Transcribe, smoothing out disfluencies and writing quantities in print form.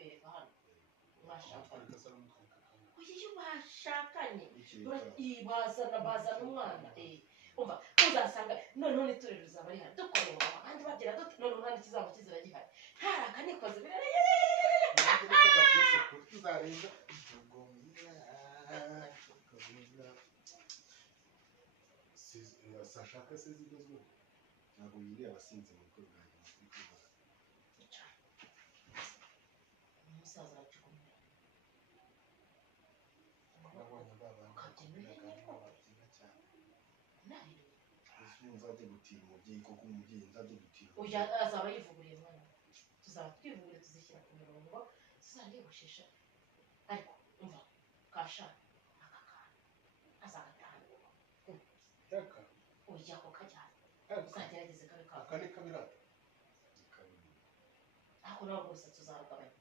kutwereka hano mwashakanye uyu bashakanye bazana umwana umva uzasanga noneho n'itorero rizaba rihari dukorera abandi bagira dute none umwana kizaba kizira gihari hari akanikoze tuzarenza sashaka se zigezweho ntabwo yiriye abasinze mu bukwe bwanjye umusaza aracukumira nabonye ukabyina cyane nzajya gutira umubyeyi koko umubyeyi nzajya gutira oya azaba yivuguriye mwana tuzaba twivuguriye tuzishyira ku mirongo tuzayiyogoshesha ariko umva kasha aka kantu azagatahana yaka ujya ko kajyana uzagerageze kabe akane kabirata ariko nawe rwose tuzarugabanya